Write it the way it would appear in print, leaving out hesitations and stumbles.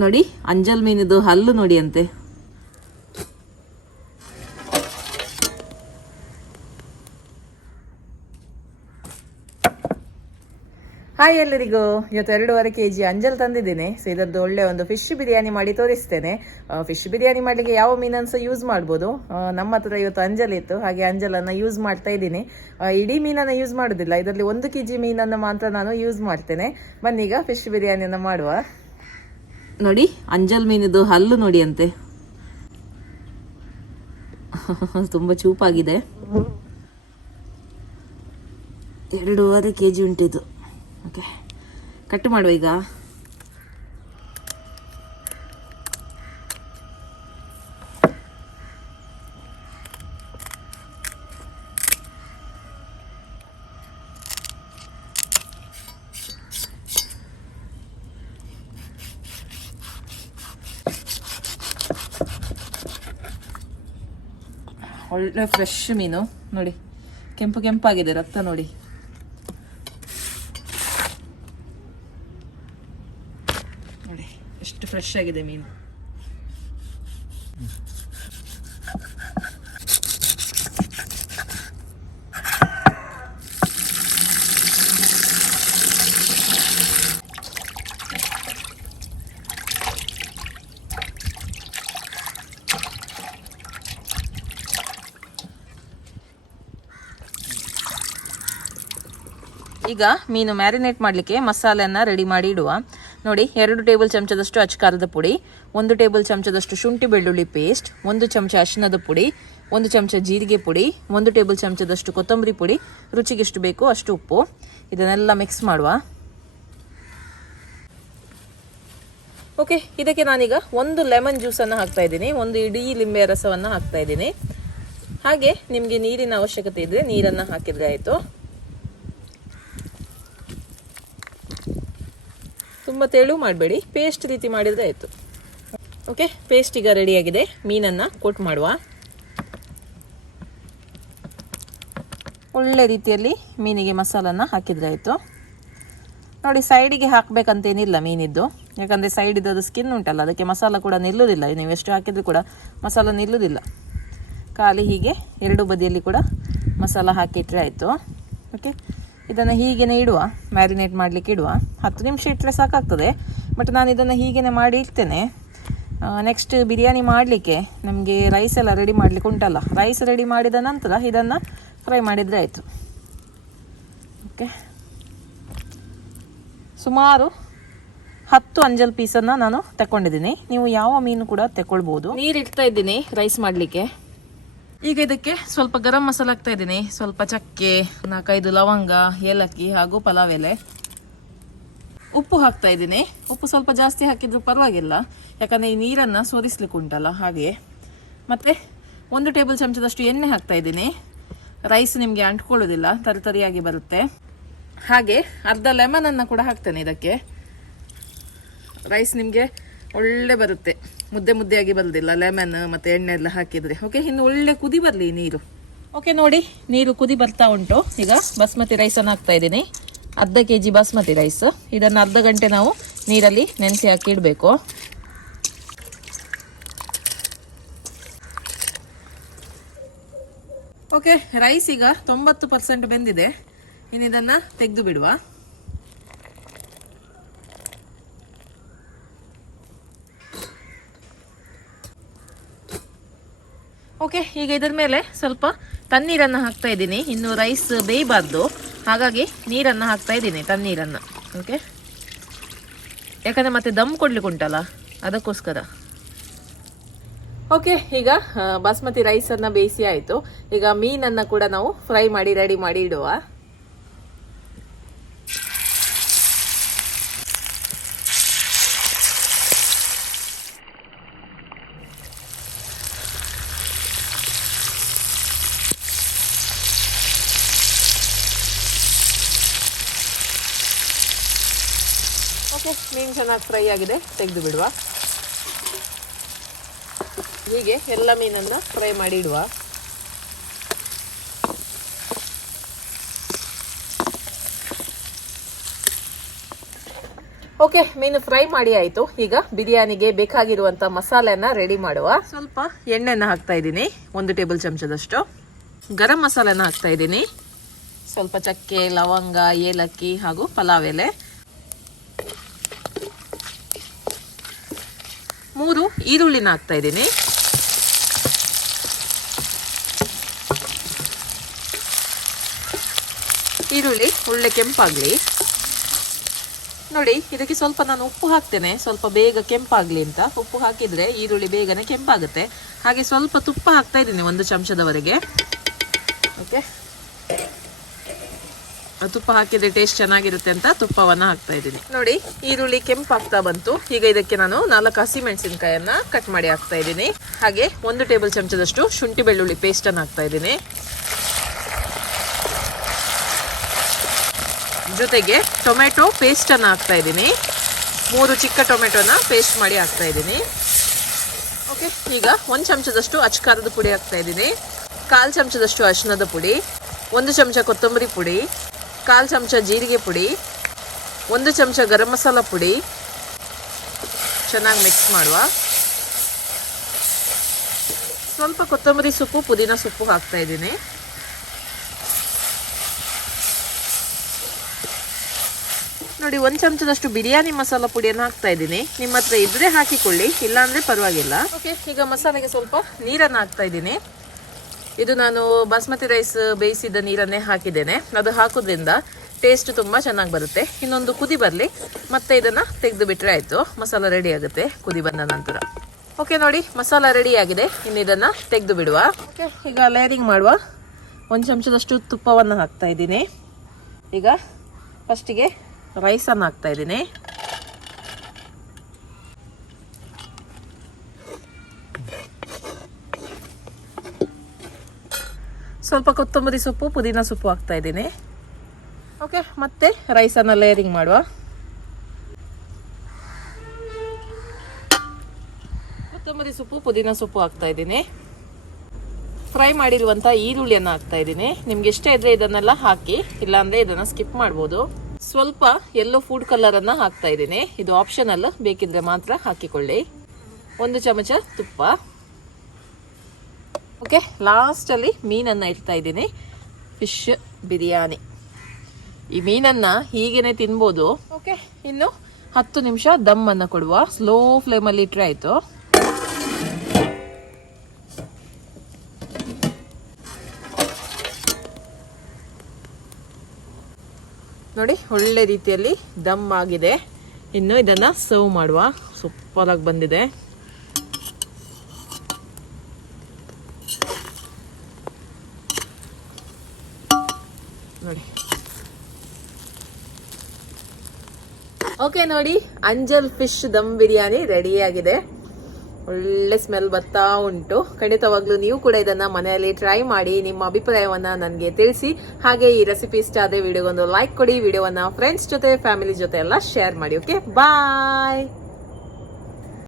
ನೋಡಿ ಅಂಜಲ್ ಮೀನಿದು ಹಲ್ಲು ನೋಡಿ ಅಂತೆ. ಹಾಯ್ ಎಲ್ಲರಿಗೂ, ಇವತ್ತು 2.5 kg ಅಂಜಲ್ ತಂದಿದ್ದೇನೆ. ಸೊ ಇದರದ್ದು ಒಳ್ಳೆ ಒಂದು ಫಿಶ್ ಬಿರಿಯಾನಿ ಮಾಡಿ ತೋರಿಸ್ತೇನೆ. ಫಿಶ್ ಬಿರಿಯಾನಿ ಮಾಡಲಿಕ್ಕೆ ಯಾವ ಮೀನನ್ನು ಸಹ ಯೂಸ್ ಮಾಡ್ಬೋದು. ನಮ್ಮ ಹತ್ರ ಇವತ್ತು ಅಂಜಲ್ ಇತ್ತು, ಹಾಗೆ ಅಂಜಲನ್ನು ಯೂಸ್ ಮಾಡ್ತಾ ಇದ್ದೀನಿ. ಇಡೀ ಮೀನನ್ನು ಯೂಸ್ ಮಾಡೋದಿಲ್ಲ, ಇದರಲ್ಲಿ 1 kg ಮೀನನ್ನು ಮಾತ್ರ ನಾನು ಯೂಸ್ ಮಾಡ್ತೇನೆ. ಬನ್ನೀಗ ಫಿಶ್ ಬಿರಿಯಾನಿಯನ್ನು ಮಾಡುವ. ನೋಡಿ ಅಂಜಲ್ ಮೀನಿದು ಹಲ್ಲು ನೋಡಿ ಅಂತೆ, ತುಂಬ ಚೂಪಾಗಿದೆ. 2.5 kg ಉಂಟಿದು. ಓಕೆ, ಕಟ್ ಮಾಡುವ ಈಗ. ಒಳ್ಳೆ ಫ್ರೆಶ್ ಮೀನು ನೋಡಿ, ಕೆಂಪು ಕೆಂಪಾಗಿದೆ, ರಕ್ತ ನೋಡಿ. ನೋಡಿ ಎಷ್ಟು ಫ್ರೆಶ್ ಆಗಿದೆ ಮೀನು. ಈಗ ಮೀನು ಮ್ಯಾರಿನೇಟ್ ಮಾಡಲಿಕ್ಕೆ ಮಸಾಲೆಯನ್ನು ರೆಡಿ ಮಾಡಿ ಇಡುವ. ನೋಡಿ, 2 ಟೇಬಲ್ ಚಮಚದಷ್ಟು ಅಚ್ಚಕಾರದ ಪುಡಿ, 1 ಟೇಬಲ್ ಚಮಚದಷ್ಟು ಶುಂಠಿ ಬೆಳ್ಳುಳ್ಳಿ ಪೇಸ್ಟ್, 1 ಚಮಚ ಅರಿಶಿಣದ ಪುಡಿ, 1 ಚಮಚ ಜೀರಿಗೆ ಪುಡಿ, 1 ಟೇಬಲ್ ಚಮಚದಷ್ಟು ಕೊತ್ತಂಬರಿ ಪುಡಿ, ರುಚಿಗೆ ಎಷ್ಟು ಬೇಕು ಅಷ್ಟು ಉಪ್ಪು. ಇದನ್ನೆಲ್ಲ ಮಿಕ್ಸ್ ಮಾಡುವ. ಓಕೆ, ಇದಕ್ಕೆ ನಾನೀಗ 1 ಲೆಮನ್ ಜ್ಯೂಸನ್ನು ಹಾಕ್ತಾ ಇದ್ದೀನಿ, 1 ಇಡೀ ಲಿಂಬೆ ರಸವನ್ನು ಹಾಕ್ತಾ ಇದ್ದೀನಿ. ಹಾಗೆ ನಿಮಗೆ ನೀರಿನ ಅವಶ್ಯಕತೆ ಇದ್ದರೆ ನೀರನ್ನು ಹಾಕಿದರೆ ಆಯಿತು. ತುಂಬ ತೆಳು ಮಾಡಬೇಡಿ, ಪೇಸ್ಟ್ ರೀತಿ ಮಾಡಿದರೆ ಆಯಿತು. ಓಕೆ, ಪೇಸ್ಟ್ ಈಗ ರೆಡಿಯಾಗಿದೆ. ಮೀನನ್ನು ಕೋಟ್ ಮಾಡುವ. ಒಳ್ಳೆ ರೀತಿಯಲ್ಲಿ ಮೀನಿಗೆ ಮಸಾಲನ್ನು ಹಾಕಿದರೆ ಆಯಿತು. ನೋಡಿ, ಸೈಡಿಗೆ ಹಾಕಬೇಕಂತೇನಿಲ್ಲ ಮೀನಿದ್ದು, ಯಾಕಂದರೆ ಸೈಡಿದ್ದು ಸ್ಕಿನ್ ಉಂಟಲ್ಲ, ಅದಕ್ಕೆ ಮಸಾಲ ಕೂಡ ನಿಲ್ಲುವುದಿಲ್ಲ. ನೀವು ಎಷ್ಟು ಹಾಕಿದರೂ ಕೂಡ ಮಸಾಲ ನಿಲ್ಲುವುದಿಲ್ಲ. ಖಾಲಿ ಹೀಗೆ 2 ಬದಿಯಲ್ಲಿ ಕೂಡ ಮಸಾಲ ಹಾಕಿಟ್ರೆ ಆಯಿತು. ಓಕೆ, ಇದನ್ನು ಹೀಗೇ ಇಡುವ, ಮ್ಯಾರಿನೇಟ್ ಮಾಡಲಿಕ್ಕೆ ಇಡುವ. 10 ನಿಮಿಷ ಇಟ್ಟರೆ ಸಾಕಾಗ್ತದೆ, ಬಟ್ ನಾನು ಇದನ್ನು ಹೀಗೇ ಮಾಡಿ ಇಡ್ತೇನೆ. ನೆಕ್ಸ್ಟ್ ಬಿರಿಯಾನಿ ಮಾಡಲಿಕ್ಕೆ ನಮಗೆ ರೈಸ್ ಎಲ್ಲ ರೆಡಿ ಮಾಡಲಿಕ್ಕೆ ಉಂಟಲ್ಲ, ರೈಸ್ ರೆಡಿ ಮಾಡಿದ ನಂತರ ಇದನ್ನು ಫ್ರೈ ಮಾಡಿದರೆ ಆಯಿತು. ಓಕೆ, ಸುಮಾರು 10 ಅಂಜಲ್ ಪೀಸನ್ನು ನಾನು ತಗೊಂಡಿದ್ದೀನಿ. ನೀವು ಯಾವ ಮೀನು ಕೂಡ ತಗೊಳ್ಬೋದು. ನೀರು ಇಡ್ತಾ ಇದ್ದೀನಿ ರೈಸ್ ಮಾಡಲಿಕ್ಕೆ. ಈಗ ಇದಕ್ಕೆ ಸ್ವಲ್ಪ ಗರಂ ಮಸಾಲ ಹಾಕ್ತಾ ಇದ್ದೀನಿ, ಸ್ವಲ್ಪ ಚಕ್ಕೆ, 4-5 ಲವಂಗ, ಏಲಕ್ಕಿ ಹಾಗೂ ಪಲಾವ್ ಎಲೆ. ಉಪ್ಪು ಹಾಕ್ತಾ ಇದ್ದೀನಿ. ಉಪ್ಪು ಸ್ವಲ್ಪ ಜಾಸ್ತಿ ಹಾಕಿದ್ರು ಪರವಾಗಿಲ್ಲ, ಯಾಕಂದರೆ ಈ ನೀರನ್ನು ಸೋರಿಸ್ಲಿಕ್ಕೆ ಉಂಟಲ್ಲ ಹಾಗೆ. ಮತ್ತು 1 ಟೇಬಲ್ ಚಮಚದಷ್ಟು ಎಣ್ಣೆ ಹಾಕ್ತಾ ಇದ್ದೀನಿ. ರೈಸ್ ನಿಮಗೆ ಅಂಟ್ಕೊಳ್ಳೋದಿಲ್ಲ, ತರಿಯಾಗಿ ಬರುತ್ತೆ. ಹಾಗೆ ಅರ್ಧ ಲೆಮನನ್ನು ಕೂಡ ಹಾಕ್ತೇನೆ ಇದಕ್ಕೆ. ರೈಸ್ ನಿಮಗೆ ಒಳ್ಳೆ ಬರುತ್ತೆ, ಮುದ್ದೆ ಮುದ್ದೆಯಾಗಿ ಬರೋದಿಲ್ಲ ಲೆಮನ್ ಮತ್ತು ಎಣ್ಣೆ ಎಲ್ಲ ಹಾಕಿದರೆ. ಓಕೆ, ಇನ್ನು ಒಳ್ಳೆ ಕುದಿ ಬರಲಿ ನೀರು. ಓಕೆ, ನೋಡಿ ನೀರು ಕುದಿ ಬರ್ತಾ ಉಂಟು. ಈಗ ಬಾಸ್ಮತಿ ರೈಸನ್ನು ಹಾಕ್ತಾ ಇದ್ದೀನಿ, 1/2 kg ಬಾಸ್ಮತಿ ರೈಸ್. ಇದನ್ನು ಅರ್ಧ ಗಂಟೆ ನಾವು ನೀರಲ್ಲಿ ನೆನೆಸಿ ಹಾಕಿ ಇಡಬೇಕು. ಓಕೆ, ರೈಸ್ ಈಗ 90% ಬೆಂದಿದೆ. ಇನ್ನು ಇದನ್ನು ತೆಗೆದು ಬಿಡುವ. ಓಕೆ, ಈಗ ಇದರ ಮೇಲೆ ಸ್ವಲ್ಪ ತಣ್ಣೀರನ್ನು ಹಾಕ್ತಾ ಇದ್ದೀನಿ. ಇನ್ನು ರೈಸ್ ಬೇಯಬಾರ್ದು, ಹಾಗಾಗಿ ನೀರನ್ನು ಹಾಕ್ತಾ ಇದ್ದೀನಿ, ತಣ್ಣೀರನ್ನು. ಓಕೆ, ಯಾಕಂದರೆ ಮತ್ತೆ ದಮ್ ಕೊಡ್ಲಿಕ್ಕೆ ಉಂಟಲ್ಲ, ಅದಕ್ಕೋಸ್ಕರ. ಓಕೆ, ಈಗ ಬಾಸ್ಮತಿ ರೈಸನ್ನು ಬೇಯಿಸಿ ಆಯಿತು. ಈಗ ಮೀನನ್ನು ಕೂಡ ನಾವು ಫ್ರೈ ಮಾಡಿ ರೆಡಿ ಮಾಡಿ ಇಡುವ. ಓಕೆ, ಮೀನು ಚೆನ್ನಾಗಿ ಫ್ರೈ ಆಗಿದೆ, ತೆಗೆದು ಬಿಡುವ. ಹೀಗೆ ಎಲ್ಲ ಮೀನನ್ನು ಫ್ರೈ ಮಾಡಿ ಇಡುವ. ಓಕೆ, ಮೀನು ಫ್ರೈ ಮಾಡಿ ಆಯ್ತು. ಈಗ ಬಿರಿಯಾನಿಗೆ ಬೇಕಾಗಿರುವಂತ ಮಸಾಲೆಯನ್ನ ರೆಡಿ ಮಾಡುವ. ಸ್ವಲ್ಪ ಎಣ್ಣೆನ ಹಾಕ್ತಾ ಇದ್ದೀನಿ, 1 ಟೇಬಲ್ ಚಮಚದಷ್ಟು. ಗರಂ ಮಸಾಲೆನ ಹಾಕ್ತಾ ಇದ್ದೀನಿ, ಸ್ವಲ್ಪ ಚಕ್ಕೆ, ಲವಂಗ, ಏಲಕ್ಕಿ ಹಾಗೂ ಪಲಾವ್ ಎಲೆ. 3 ಈರುಳ್ಳಿನ ಹಾಕ್ತಾ ಇದ್ದೀನಿ. ಈರುಳ್ಳಿ ಒಳ್ಳೆ ಕೆಂಪಾಗ್ಲಿ. ನೋಡಿ, ಇದಕ್ಕೆ ಸ್ವಲ್ಪ ನಾನು ಉಪ್ಪು ಹಾಕ್ತೇನೆ, ಸ್ವಲ್ಪ ಬೇಗ ಕೆಂಪಾಗ್ಲಿ ಅಂತ. ಉಪ್ಪು ಹಾಕಿದ್ರೆ ಈರುಳ್ಳಿ ಬೇಗನೆ ಕೆಂಪಾಗುತ್ತೆ. ಹಾಗೆ ಸ್ವಲ್ಪ ತುಪ್ಪ ಹಾಕ್ತಾ ಇದ್ದೀನಿ, 1 ಚಮಚದವರೆಗೆ. ಓಕೆ, ತುಪ್ಪ ಹಾಕಿದ್ರೆ ಟೇಸ್ಟ್ ಚೆನ್ನಾಗಿರುತ್ತೆ ಅಂತ ತುಪ್ಪವನ್ನ ಹಾಕ್ತಾ ಇದ್ದೀನಿ. ನೋಡಿ, ಈರುಳ್ಳಿ ಕೆಂಪಾಗ್ತಾ ಬಂತು. ಈಗ ಇದಕ್ಕೆ ನಾನು 4 ಹಸಿಮೆಣಸಿನಕಾಯನ್ನ ಕಟ್ ಮಾಡಿ ಹಾಕ್ತಾ ಇದ್ದೀನಿ. ಹಾಗೆ 1 ಟೇಬಲ್ ಚಮಚದಷ್ಟು ಶುಂಠಿ ಬೆಳ್ಳುಳ್ಳಿ ಪೇಸ್ಟ್ ಅನ್ನು ಹಾಕ್ತಾ ಇದ್ದೀನಿ. ಜೊತೆಗೆ ಟೊಮೆಟೊ ಪೇಸ್ಟ್ ಅನ್ನು ಹಾಕ್ತಾ ಇದ್ದೀನಿ. 3 ಚಿಕ್ಕ ಟೊಮೆಟೊನ ಪೇಸ್ಟ್ ಮಾಡಿ ಹಾಕ್ತಾ ಇದ್ದೀನಿ. ಓಕೆ, ಈಗ 1 ಚಮಚದಷ್ಟು ಅಚ್ಕಾರದ ಪುಡಿ ಹಾಕ್ತಾ ಇದ್ದೀನಿ. 1/4 ಚಮಚದಷ್ಟು ಅರಿಶಿಣದ ಪುಡಿ, 1 ಚಮಚ ಕೊತ್ತಂಬರಿ ಪುಡಿ, 1/4 ಚಮಚ ಜೀರಿಗೆ ಪುಡಿ, 1 ಚಮಚ ಗರಂ ಮಸಾಲ ಪುಡಿ. ಚೆನ್ನಾಗಿ ಮಿಕ್ಸ್ ಮಾಡುವ. ಸ್ವಲ್ಪ ಕೊತ್ತಂಬರಿ ಸೊಪ್ಪು, ಪುದೀನ ಸೊಪ್ಪು ಹಾಕ್ತಾ ಇದ್ದೀನಿ. ನೋಡಿ, 1 ಚಮಚದಷ್ಟು ಬಿರಿಯಾನಿ ಮಸಾಲ ಪುಡಿಯನ್ನು ಹಾಕ್ತಾ ಇದ್ದೀನಿ. ನಿಮ್ಮ ಹತ್ರ ಇದ್ರೆ ಹಾಕಿಕೊಳ್ಳಿ, ಇಲ್ಲಾಂದ್ರೆ ಪರವಾಗಿಲ್ಲ. ಓಕೆ, ಈಗ ಮಸಾಲೆಗೆ ಸ್ವಲ್ಪ ನೀರನ್ನು ಹಾಕ್ತಾ ಇದ್ದೀನಿ. ಇದು ನಾನು ಬಾಸ್ಮತಿ ರೈಸ್ ಬೇಯಿಸಿದ ನೀರನ್ನೇ ಹಾಕಿದ್ದೇನೆ. ಅದು ಹಾಕೋದ್ರಿಂದ ಟೇಸ್ಟ್ ತುಂಬ ಚೆನ್ನಾಗಿ ಬರುತ್ತೆ. ಇನ್ನೊಂದು ಕುದಿ ಬರಲಿ, ಮತ್ತೆ ಇದನ್ನು ತೆಗೆದು ಬಿಟ್ಟರೆ ಆಯಿತು. ಮಸಾಲ ರೆಡಿ ಆಗುತ್ತೆ ಕುದಿ ಬಂದ ನಂತರ. ಓಕೆ, ನೋಡಿ, ಮಸಾಲ ರೆಡಿ ಆಗಿದೆ. ಇನ್ನು ಇದನ್ನು ತೆಗೆದು ಬಿಡುವ. ಓಕೆ, ಈಗ ಲೇಯರಿಂಗ್ ಮಾಡುವ. 1 ಚಮಚದಷ್ಟು ತುಪ್ಪವನ್ನು ಹಾಕ್ತಾ ಇದ್ದೀನಿ. ಈಗ ಫಸ್ಟಿಗೆ ರೈಸನ್ನು ಹಾಕ್ತಾ ಇದ್ದೀನಿ. ಸ್ವಲ್ಪ ಕೊತ್ತಂಬರಿ ಸೊಪ್ಪು, ಪುದೀನ ಸೊಪ್ಪು ಹಾಕ್ತಾ ಇದ್ದೀನಿ. ಓಕೆ, ಮತ್ತೆ ರೈಸನ್ನು ಲೇಯರಿಂಗ್ ಮಾಡುವ. ಕೊತ್ತಂಬರಿ ಸೊಪ್ಪು, ಪುದೀನ ಸೊಪ್ಪು ಹಾಕ್ತಾ ಇದ್ದೀನಿ. ಫ್ರೈ ಮಾಡಿರುವಂಥ ಈರುಳ್ಳಿಯನ್ನು ಹಾಕ್ತಾ ಇದ್ದೀನಿ. ನಿಮ್ಗೆ ಇಷ್ಟ ಇದ್ರೆ ಇದನ್ನೆಲ್ಲ ಹಾಕಿ, ಇಲ್ಲಾಂದ್ರೆ ಇದನ್ನು ಸ್ಕಿಪ್ ಮಾಡ್ಬೋದು. ಸ್ವಲ್ಪ ಯೆಲ್ಲೋ ಫುಡ್ ಕಲರನ್ನು ಹಾಕ್ತಾ ಇದ್ದೀನಿ. ಇದು ಆಪ್ಷನಲ್, ಬೇಕಿದ್ರೆ ಮಾತ್ರ ಹಾಕಿಕೊಳ್ಳಿ. 1 ಚಮಚ ತುಪ್ಪ. ಓಕೆ, ಲಾಸ್ಟಲ್ಲಿ ಮೀನನ್ನು ಇಡ್ತಾ ಇದ್ದೀನಿ. ಫಿಶ್ ಬಿರಿಯಾನಿ. ಈ ಮೀನನ್ನು ಹೀಗೇನೆ ತಿನ್ಬೋದು. ಓಕೆ, ಇನ್ನು 10 ನಿಮಿಷ ದಮ್ಮನ್ನು ಕೊಡುವ. ಸ್ಲೋ ಫ್ಲೇಮಲ್ಲಿ ಇಟ್ಟರೆ ಆಯಿತು. ನೋಡಿ, ಒಳ್ಳೆ ರೀತಿಯಲ್ಲಿ ದಮ್ ಆಗಿದೆ. ಇನ್ನು ಇದನ್ನು ಸರ್ವ್ ಮಾಡುವ. ಸೂಪರ್ ಆಗಿ ಬಂದಿದೆ. ನೋಡಿ. ಓಕೆ, ನೋಡಿ, ಅಂಜಲ್ ಫಿಶ್ ದಮ್ ಬಿರಿಯಾನಿ ರೆಡಿ ಆಗಿದೆ. ಒಳ್ಳೆ ಸ್ಮೆಲ್ ಬರ್ತಾ ಉಂಟು. ಖಂಡಿತವಾಗ್ಲೂ ನೀವು ಕೂಡ ಇದನ್ನ ಮನೆಯಲ್ಲಿ ಟ್ರೈ ಮಾಡಿ ನಿಮ್ಮ ಅಭಿಪ್ರಾಯವನ್ನ ನನಗೆ ತಿಳಿಸಿ. ಹಾಗೆ ಈ ರೆಸಿಪಿ ಇಷ್ಟ ಆದ್ರೆ ವಿಡಿಯೋಗೊಂದು ಲೈಕ್ ಕೊಡಿ. ವಿಡಿಯೋವನ್ನ ಫ್ರೆಂಡ್ಸ್ ಜೊತೆ, ಫ್ಯಾಮಿಲಿ ಜೊತೆ ಎಲ್ಲ ಶೇರ್ ಮಾಡಿ. ಓಕೆ, ಬಾಯ್.